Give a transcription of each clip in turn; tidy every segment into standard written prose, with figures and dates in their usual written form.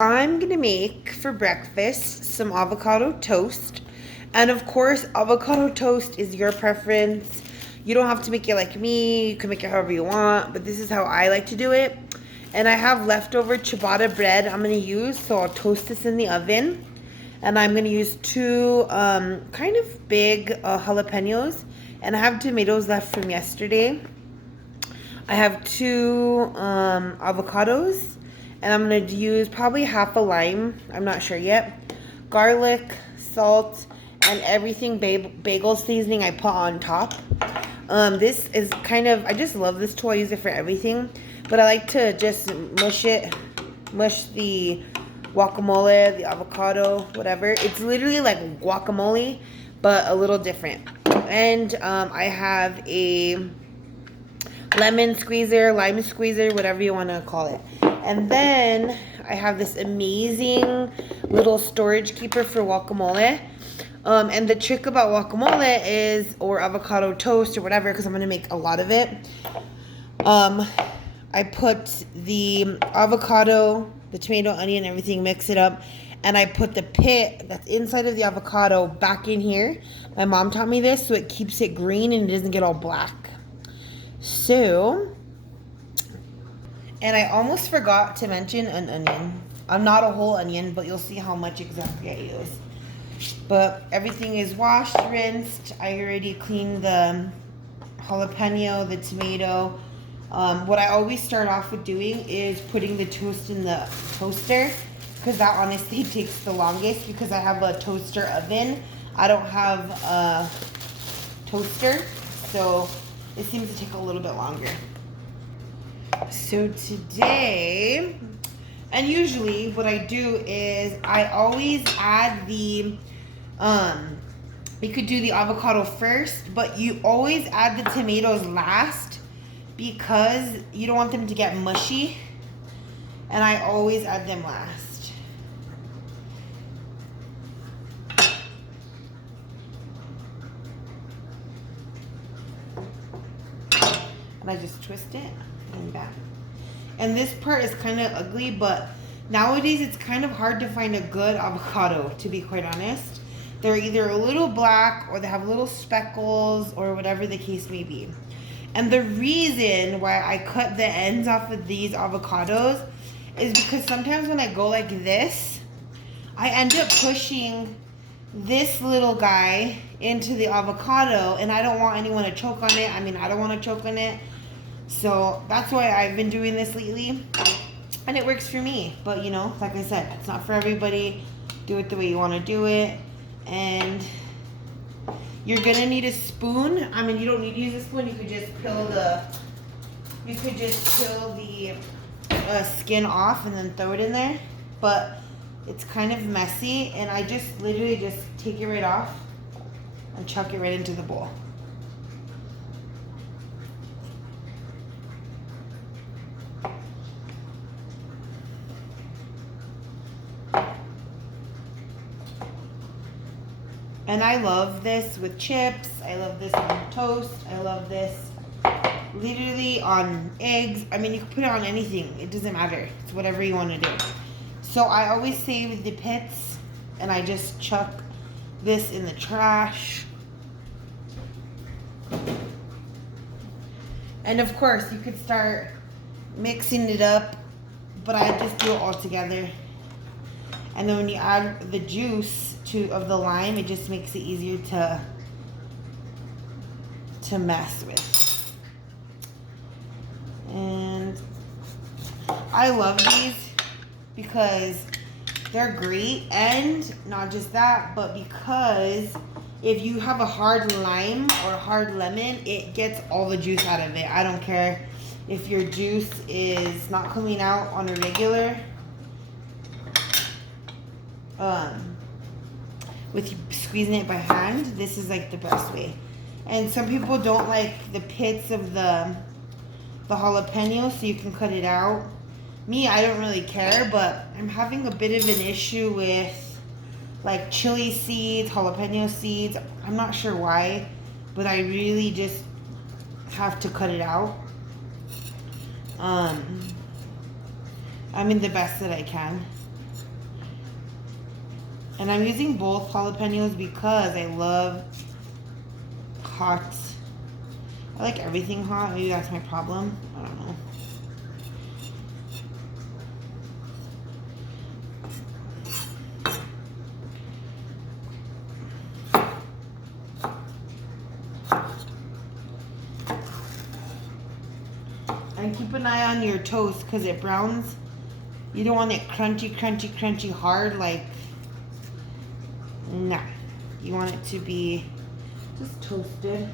I'm gonna make for breakfast some avocado toast. And of course, avocado toast is your preference. You don't have to make it like me. You can make it however you want, but this is how I like to do it. And I have leftover ciabatta bread I'm gonna use, so I'll toast this in the oven. And I'm gonna use two kind of big jalapenos. And I have tomatoes left from yesterday. I have two avocados, and I'm going to use probably half a lime. I'm not sure yet. Garlic, salt, and everything bagel seasoning I put on top. This is kind of, I just love this tool. I use it for everything. But I like to just mush the guacamole, the avocado, whatever. It's literally like guacamole, but a little different. And I have a lemon squeezer, lime squeezer, whatever you want to call it. And then I have this amazing little storage keeper for guacamole. And the trick about guacamole is, or avocado toast or whatever, because I'm going to make a lot of it. I put the avocado, the tomato, onion, everything, mix it up. And I put the pit that's inside of the avocado back in here. My mom taught me this, so it keeps it green and it doesn't get all black. So, and I almost forgot to mention an onion. I'm not a whole onion, but you'll see how much exactly I use. But everything is washed, rinsed. I already cleaned the jalapeno, the tomato. What I always start off with doing is putting the toast in the toaster, because that honestly takes the longest, because I have a toaster oven. I don't have a toaster, so it seems to take a little bit longer. So today, and usually what I do is I always add the, you could do the avocado first, but you always add the tomatoes last because you don't want them to get mushy. And I always add them last. I just twist it and back. And this part is kind of ugly, but nowadays it's kind of hard to find a good avocado, to be quite honest. They're either a little black or they have little speckles or whatever the case may be. And the reason why I cut the ends off of these avocados is because sometimes when I go like this, I end up pushing this little guy into the avocado, and I don't want anyone to choke on it. I mean, I don't want to choke on it. So that's why I've been doing this lately, and it works for me. But you know, like I said, it's not for everybody. Do it the way you want to do it. And you're gonna need a spoon. I mean, you don't need to use a spoon. You could just peel the skin off and then throw it in there. But it's kind of messy, and I just literally just take it right off and chuck it right into the bowl. And I love this with chips. I love this on toast. I love this literally on eggs. I mean, you can put it on anything. It doesn't matter. It's whatever you want to do. So I always save the pits, and I just chuck this in the trash. And of course, you could start mixing it up, but I just do it all together. And then when you add the juice of the lime, it just makes it easier to mess with. And I love these because they're great, and not just that, but because if you have a hard lime or a hard lemon, it gets all the juice out of it. I don't care if your juice is not coming out on a regular. With squeezing it by hand, this is like the best way. And some people don't like the pits of the jalapeno, so you can cut it out. Me, I don't really care, but I'm having a bit of an issue with like chili seeds, jalapeno seeds. I'm not sure why, but I really just have to cut it out. I mean, the best that I can. And I'm using both jalapenos because I love hot. I like everything hot. Maybe that's my problem. I don't know. And keep an eye on your toast because it browns. You don't want it crunchy, crunchy, crunchy hard. Like, no. You want it to be just toasted.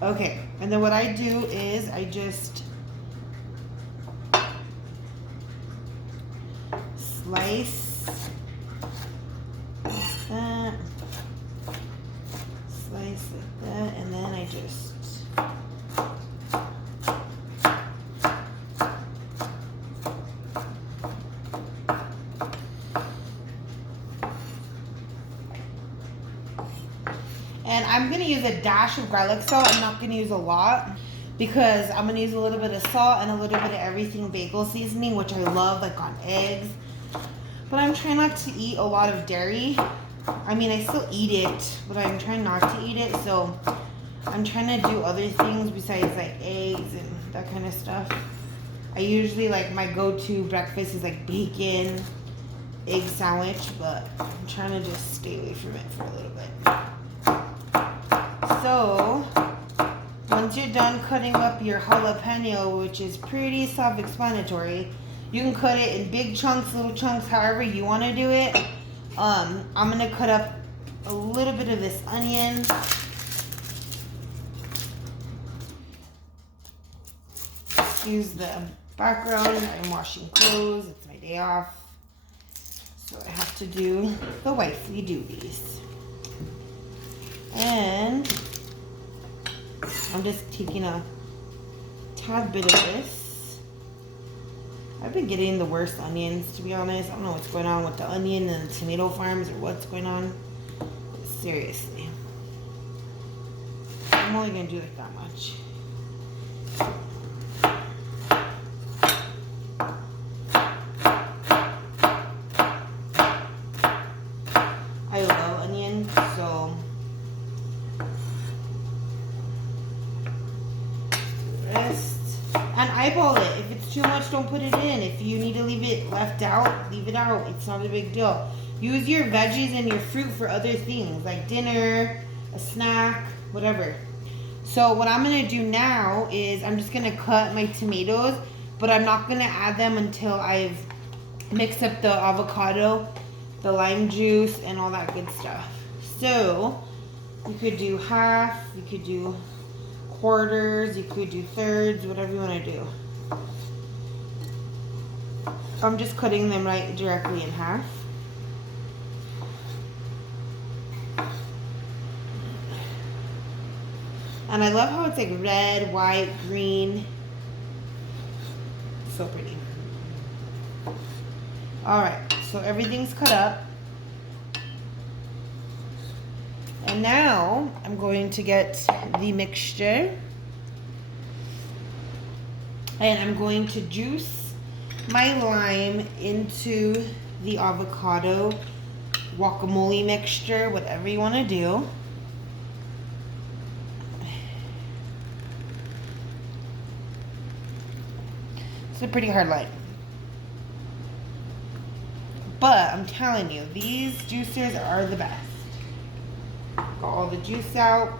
Okay, and then what I do is I just slice like that, slice like that, and then I just and I'm gonna use a dash of garlic salt. I'm not gonna use a lot because I'm gonna use a little bit of salt and a little bit of everything bagel seasoning, which I love, like on eggs. But I'm trying not to eat a lot of dairy. I mean, I still eat it, but I'm trying not to eat it. So I'm trying to do other things besides like eggs and that kind of stuff. I usually like my go-to breakfast is like bacon, egg sandwich, but I'm trying to just stay away from it for a little bit. So once you're done cutting up your jalapeno, which is pretty self-explanatory, you can cut it in big chunks, little chunks, however you want to do it. I'm gonna cut up a little bit of this onion. Excuse the background. I'm washing clothes. It's my day off, so I have to do the wifely duties. And I'm just taking a tad bit of this. I've been getting the worst onions, to be honest. I don't know what's going on with the onion and the tomato farms or what's going on. Seriously. I'm only going to do like that much. I love onion, so and eyeball it. If it's too much, don't put it in. If you need to leave it left out, leave it out. It's not a big deal. Use your veggies and your fruit for other things, like dinner, a snack, whatever. So what I'm going to do now is I'm just going to cut my tomatoes, but I'm not going to add them until I've mixed up the avocado, the lime juice, and all that good stuff. So you could do half, you could do quarters, you could do thirds, whatever you want to do. I'm just cutting them right directly in half. And I love how it's like red, white, green. So pretty. Alright, so everything's cut up. And now I'm going to get the mixture. And I'm going to juice my lime into the avocado guacamole mixture, whatever you want to do. It's a pretty hard lime. But I'm telling you, these juicers are the best. Got all the juice out,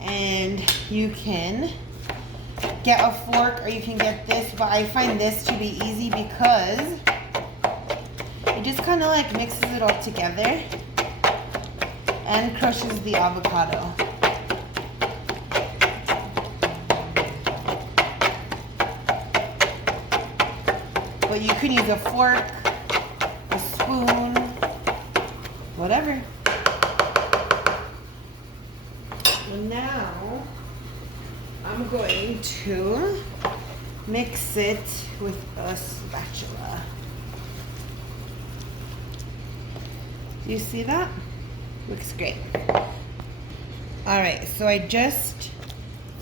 and you can get a fork or you can get this, but I find this to be easy because it just kind of like mixes it all together and crushes the avocado. But you can use a fork, a spoon, whatever. And now I'm going to mix it with a spatula. Do you see that? Looks great. All right, so I just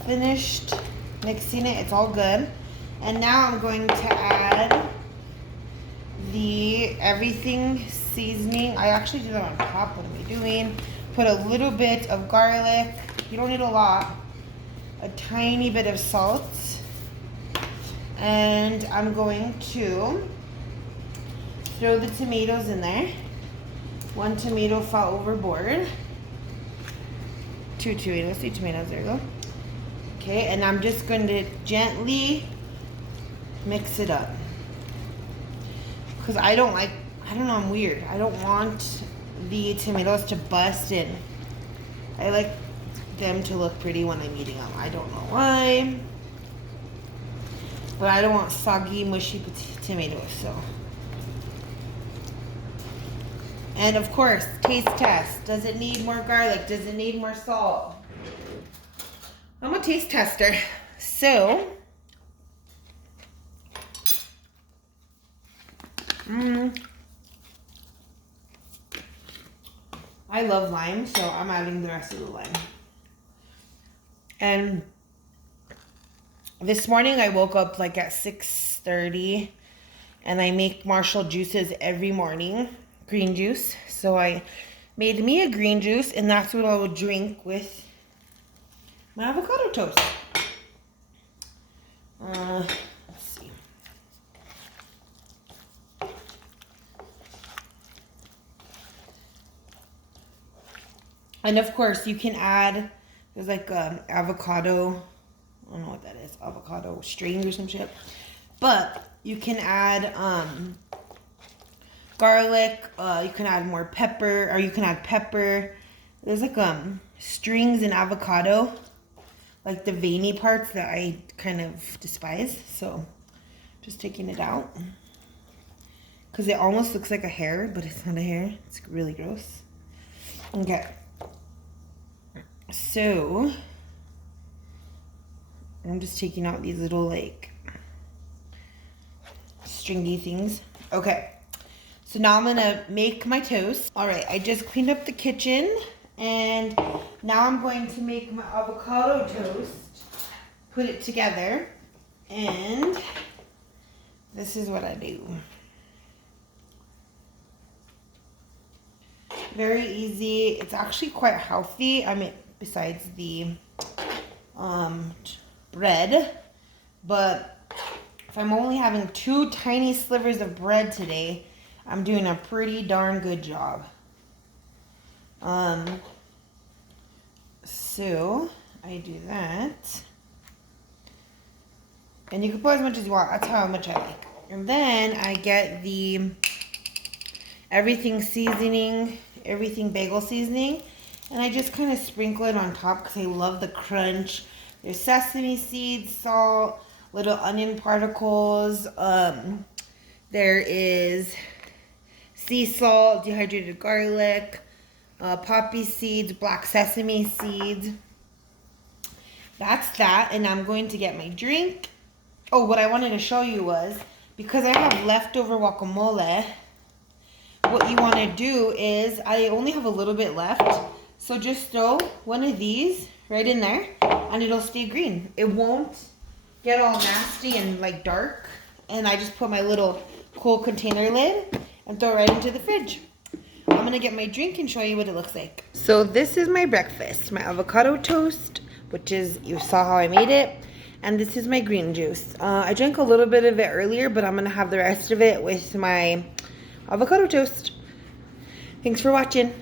finished mixing it. It's all good. And now I'm going to add the everything seasoning. I actually do that on top. What am I doing? Put a little bit of garlic. You don't need a lot. A tiny bit of salt. And I'm going to throw the tomatoes in there. 1 tomato fell overboard. 2 tomatoes, 3 tomatoes, there we go. Okay, and I'm just going to gently mix it up. Because I don't know, I'm weird. I don't want the tomatoes to bust in. I like them to look pretty when I'm eating them. I don't know why. But I don't want soggy, mushy tomatoes, so. And of course, taste test. Does it need more garlic? Does it need more salt? I'm a taste tester. So, I love lime, so I'm adding the rest of the lime. And this morning I woke up like at 6:30 and I make Marshall juices every morning, green juice. So I made me a green juice and that's what I will drink with my avocado toast. Let's see. And of course you can add, there's like avocado, I don't know what that is, avocado strings or some shit. But you can add garlic, you can add more pepper, or you can add pepper. There's like strings in avocado, like the veiny parts that I kind of despise. So just taking it out. Because it almost looks like a hair, but it's not a hair. It's really gross. Okay. So I'm just taking out these little like stringy things. Okay, so now I'm gonna make my toast. All right, I just cleaned up the kitchen and now I'm going to make my avocado toast, put it together, and this is what I do. Very easy. It's actually quite healthy. I mean, besides the bread, but if I'm only having 2 tiny slivers of bread today, I'm doing a pretty darn good job. So I do that, and you can put as much as you want. That's how much I like. And then I get the everything seasoning, everything bagel seasoning, and I just kind of sprinkle it on top because I love the crunch. There's sesame seeds, salt, little onion particles. There is sea salt, dehydrated garlic, poppy seeds, black sesame seeds. That's that, and I'm going to get my drink. Oh, what I wanted to show you was, because I have leftover guacamole, what you want to do is, I only have a little bit left, so just throw one of these right in there, and it'll stay green. It won't get all nasty and like dark, and I just put my little cool container lid and throw it right into the fridge. I'm gonna get my drink and show you what it looks like. So this is my breakfast, my avocado toast, which is, you saw how I made it, and this is my green juice. I drank a little bit of it earlier, but I'm gonna have the rest of it with my avocado toast. Thanks for watching.